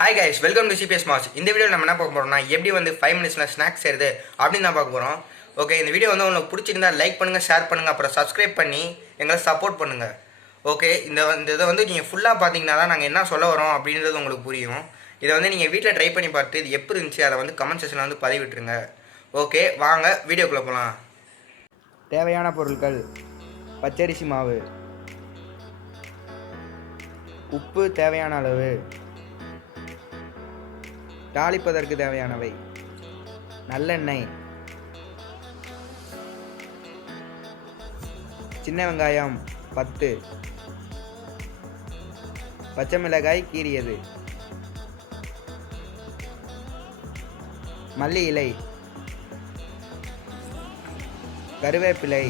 Hi guys, welcome to CBS maths. இந்த video நம்ம என்ன பார்க்க போகிறோம்னா எப்படி வந்து 5 மினிட்ஸில் ஸ்நாக்ஸ் செய்யுது அப்படின்னு தான் பார்க்க போகிறோம். ஓகே, இந்த வீடியோ வந்து உங்களுக்கு பிடிச்சிருந்தா லைக் பண்ணுங்கள், ஷேர் பண்ணுங்கள், அப்புறம் சப்ஸ்கிரைப் பண்ணி எங்களை சப்போர்ட் பண்ணுங்கள். ஓகே, இந்த இதை வந்து நீங்கள் ஃபுல்லாக பார்த்தீங்கன்னா தான் நாங்கள் என்ன சொல்ல வரோம் அப்படின்றது உங்களுக்கு புரியும். இதை வந்து நீங்கள் வீட்டில் ட்ரை பண்ணி பார்த்து இது எப்படி இருந்துச்சு அதை வந்து கமெண்ட் செக்ஷனில் வந்து பதிவிட்டுருங்க. ஓகே, வாங்க வீடியோக்குள்ளே போகலாம். தேவையான பொருட்கள்: பச்சரிசி மாவு, உப்பு தேவையான அளவு, தாளிப்பதற்கு தேவையானவை: நல்லெண்ணெய், சின்ன வெங்காயம் 10, பச்சை மிளகாய் கீறியது, மல்லி இலை, கருவேப்பிலை,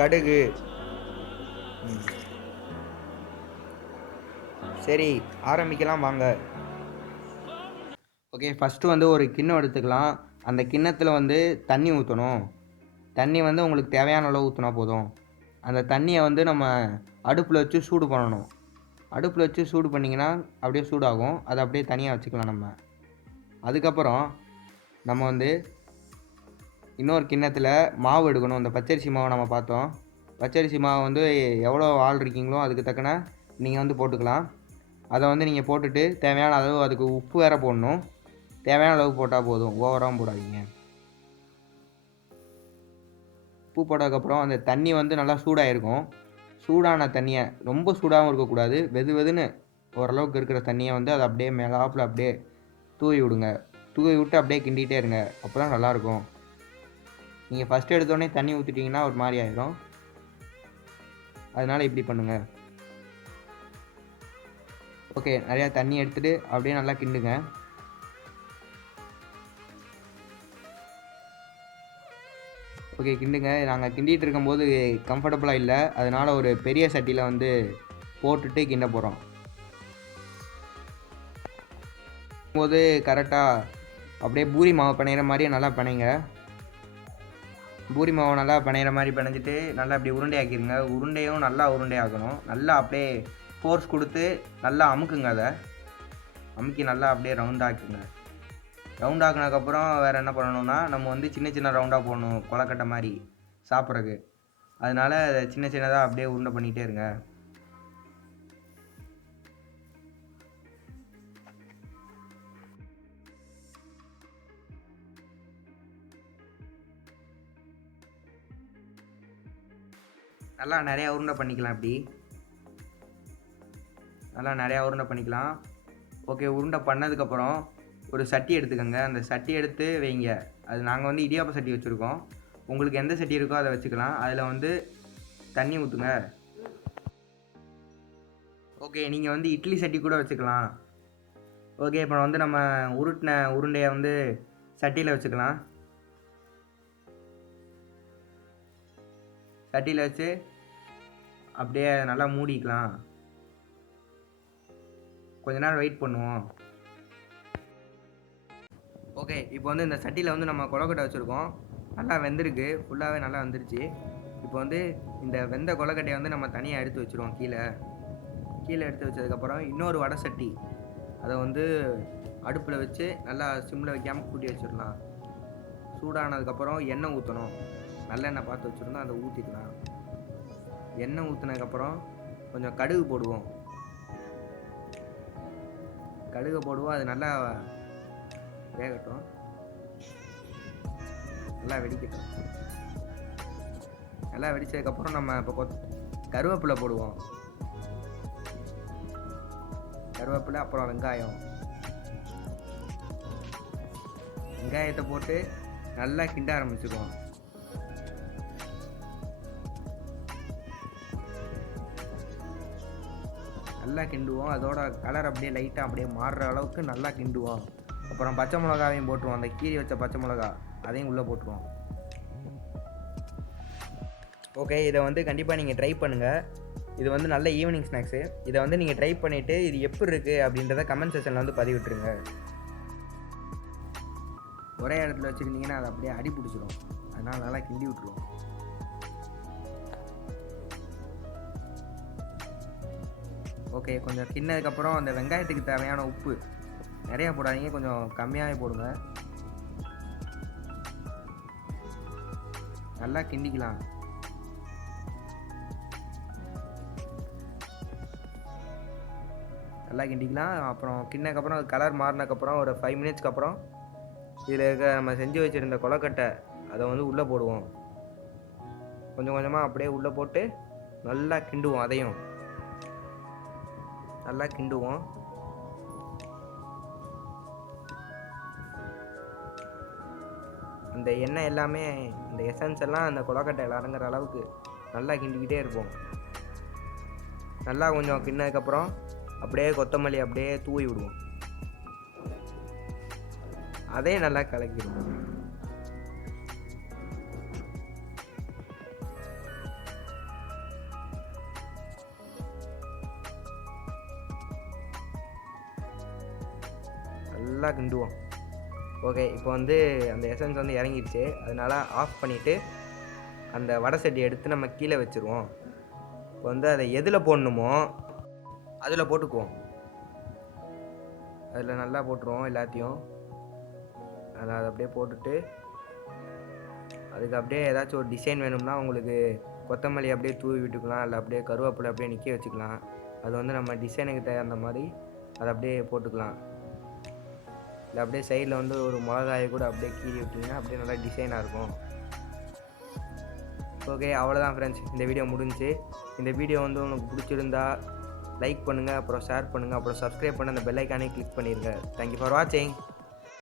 கடுகு. சரி, ஆரம்பிக்கலாம் வாங்க. ஓகே, ஃபஸ்ட்டு வந்து ஒரு கிண்ணம் எடுத்துக்கலாம். அந்த கிண்ணத்தில் வந்து தண்ணி ஊற்றணும். தண்ணி வந்து உங்களுக்கு தேவையான அளவு ஊற்றினா போதும். அந்த தண்ணியை வந்து நம்ம அடுப்பில் வச்சு சூடு பண்ணணும். அடுப்பில் வச்சு சூடு பண்ணிங்கன்னா அப்படியே சூடாகும். அதை அப்படியே தனியாக வச்சுக்கலாம் நம்ம. அதுக்கப்புறம் நம்ம வந்து இன்னொரு கிண்ணத்தில் மாவு எடுக்கணும். இந்த பச்சரிசி மாவை நம்ம பார்த்தோம். பச்சரிசி மாவு வந்து எவ்வளோ ஆள் இருக்கீங்களோ அதுக்கு தக்கன நீங்கள் வந்து போட்டுக்கலாம். அதை வந்து நீங்கள் போட்டுட்டு தேவையான அளவு அதுக்கு உப்பு வேறு போடணும். தேவையான அளவு போட்டால் போதும், ஓவராகவும் போடாதீங்க. உப்பு போட்டதுக்கப்புறம் அந்த தண்ணி வந்து நல்லா சூடாக இருக்கும். சூடான தண்ணியை, ரொம்ப சூடாகவும் இருக்கக்கூடாது, வெதுன்னு ஓரளவுக்கு இருக்கிற தண்ணியை வந்து அதை அப்படியே மேலாப்பில் அப்படியே தூவி விடுங்க. தூவி விட்டு அப்படியே கிண்டிகிட்டே இருங்க. அப்போ தான் நல்லாயிருக்கும். நீங்கள் ஃபஸ்ட்டு எடுத்தோடனே தண்ணி ஊற்றிட்டிங்கன்னா ஒரு மாதிரி ஆயிடும். அதனால் இப்படி பண்ணுங்கள். ஓகே, நிறையா தண்ணி எடுத்துகிட்டு அப்படியே நல்லா கிண்டுங்க. ஓகே, கிண்டுங்க. நாங்கள் கிண்டிகிட்டு இருக்கும்போது கம்ஃபர்டபுளாக இல்லை, அதனால் ஒரு பெரிய சட்டியில் வந்து போட்டுட்டு கிண்ட போகிறோம். போது கரெக்டாக அப்படியே பூரி மாவு பிணையிற மாதிரி நல்லா பிணைங்க. பூரி மாவு நல்லா பிணையிற மாதிரி பிணைஞ்சிட்டு நல்லா அப்படியே உருண்டையாக்கிடுங்க. உருண்டையும் நல்லா உருண்டையாக்கணும். நல்லா அப்படியே ஃபோர்ஸ் கொடுத்து நல்லா அமுக்குங்க. அதை அமுக்கி நல்லா அப்படியே ரவுண்டாக்குங்க. ரவுண்டாக்குனதுக்கப்புறம் வேறு என்ன பண்ணணும்னா, நம்ம வந்து சின்ன சின்ன ரவுண்டாக போடணும், கொலக்கட்டை மாதிரி சாப்பிட்றதுக்கு. அதனால் சின்ன சின்னதாக அப்படியே உருண்டை பண்ணிகிட்டே இருங்க. நல்லா நிறையா உருண்டை பண்ணிக்கலாம். இப்படி நல்லா நிறையா உருண்டை பண்ணிக்கலாம். ஓகே, உருண்டை பண்ணதுக்கப்புறம் ஒரு சட்டி எடுத்துக்கோங்க. அந்த சட்டி எடுத்து வைங்க. அது நாங்கள் வந்து இடியாப்ப சட்டி வச்சுருக்கோம். உங்களுக்கு எந்த சட்டி இருக்கோ அதை வச்சுக்கலாம். அதில் வந்து தண்ணி ஊற்றுங்க. ஓகே, நீங்கள் வந்து இட்லி சட்டி கூட வச்சுக்கலாம். ஓகே, இப்போ வந்து நம்ம உருட்டின உருண்டையை வந்து சட்டியில் வச்சுக்கலாம். சட்டியில் வச்சு அப்படியே நல்லா மூடிக்கலாம். கொஞ்ச நேரம் வெயிட் பண்ணுவோம். ஓகே, இப்போ வந்து இந்த சட்டியில் வந்து நம்ம கொலக்கட்டை வச்சுருக்கோம். நல்லா வெந்திருக்கு, ஃபுல்லாகவே நல்லா வந்துருச்சு. இப்போ வந்து இந்த வெந்த கொலக்கட்டையை வந்து நம்ம தனியாக எடுத்து வச்சுருவோம். கீழே எடுத்து வச்சதுக்கப்புறம் இன்னொரு வடை சட்டி, அதை வந்து அடுப்பில் வச்சு நல்லா சிம்மில் வைக்காமல் கூட்டி வச்சிடலாம். சூடானதுக்கப்புறம் எண்ணெய் ஊற்றணும். நல்லெண்ணெய் பார்த்து வச்சுருந்தோம், அதை ஊற்றிக்கலாம். எண்ணெய் ஊற்றினதுக்கப்புறம் கொஞ்சம் கடுகு போடுவோம். அது நல்லா வேகட்டும், நல்லா வெடிக்கட்டும். நல்லா வெடித்ததுக்கப்புறம் நம்ம இப்போ கருவேப்பிலை போடுவோம். கருவேப்பிலை, அப்புறம் வெங்காயத்தை போட்டு நல்லா கிண்ட ஆரம்பிச்சிடுவோம். நல்லா கிண்டுவோம். அதோட கலர் அப்படியே லைட்டாக அப்படியே மாறுற அளவுக்கு நல்லா கிண்டுவோம். அப்புறம் பச்சை மிளகாவையும் போட்டுருவோம். அந்த கீரி வச்ச பச்சை மிளகா அதையும் உள்ளே போட்டுருவோம். ஓகே, இதை வந்து கண்டிப்பாக நீங்கள் ட்ரை பண்ணுங்கள். இது வந்து நல்ல ஈவினிங் ஸ்நாக்ஸு. இதை வந்து நீங்கள் ட்ரை பண்ணிவிட்டு இது எப்படி இருக்குது அப்படின்றத கமெண்ட் செக்ஷனில் வந்து பதிவிட்டுருங்க. ஒரே இடத்துல வச்சுருந்தீங்கன்னா அது அப்படியே அடி பிடிச்சிடும். அதனால் நல்லா கிண்டி விட்டுருவோம். ஓகே, கொஞ்சம் கிண்ணதுக்கப்புறம் அந்த வெங்காயத்துக்கு தேவையான உப்பு நிறையா போடாதீங்க, கொஞ்சம் கம்மியாகவே போடுங்க. நல்லா கிண்டிக்கலாம். நல்லா கிண்டிக்கலாம். அப்புறம் கிண்ணதுக்கப்புறம் அது கலர் மாறினதுக்கப்புறம் ஒரு 5 மினிட்ஸ்க்கு அப்புறம் இதில் இருக்க நம்ம செஞ்சு வச்சுருந்த கொலக்கட்டை அதை வந்து உள்ளே போடுவோம். கொஞ்சம் கொஞ்சமாக அப்படியே உள்ளே போட்டு நல்லா கிண்டுவோம். அதையும் நல்லா கிண்டுவோம். அந்த எண்ணெய் எல்லாமே, அந்த எசன்ஸ் எல்லாம் அந்த கொலக்கட்டையில் இறங்குற அளவுக்கு நல்லா கிண்டிக்கிட்டே இருப்போம். நல்லா கொஞ்சம் கிண்ணதுக்கப்புறம் அப்படியே கொத்தமல்லி அப்படியே தூவி விடுவோம். அதே நல்லா கலக்கிடுவோம். நல்லா கிண்டுவோம். ஓகே, இப்போ வந்து அந்த எசன்ஸ் வந்து இறங்கிடுச்சு. அதனால ஆஃப் பண்ணிவிட்டு அந்த வடை சட்டி எடுத்து நம்ம கீழே வச்சுருவோம். இப்போ வந்து அதை எதில் போடணுமோ அதில் போட்டுக்குவோம். அதில் நல்லா போட்டுருவோம் எல்லாத்தையும். அதை அப்படியே போட்டுட்டு அதுக்கு அப்படியே ஏதாச்சும் ஒரு டிசைன் வேணும்னா உங்களுக்கு கொத்தமல்லி அப்படியே தூவி விட்டுக்கலாம், இல்லை அப்படியே கருவேப்பிலை அப்படியே நிற்க வச்சுக்கலாம். அது வந்து நம்ம டிசைனுக்கு தகுந்த மாதிரி அதை அப்படியே போட்டுக்கலாம். இல்லை அப்படியே சைடில் வந்து ஒரு மிளகாயை கூட அப்படியே கீறி விட்டிங்கன்னா அப்படியே நல்லா டிசைனாக இருக்கும். ஓகே, அவ்வளோதான் ஃப்ரெண்ட்ஸ், இந்த வீடியோ முடிஞ்சு. இந்த வீடியோ வந்து உங்களுக்கு பிடிச்சிருந்தா லைக் பண்ணுங்கள், அப்புறம் ஷேர் பண்ணுங்கள், அப்புறம் சப்ஸ்கிரைப் பண்ணி அந்த பெல் ஐக்கானே கிளிக் பண்ணிடுங்க. தேங்க்யூ ஃபார் வாட்சிங்.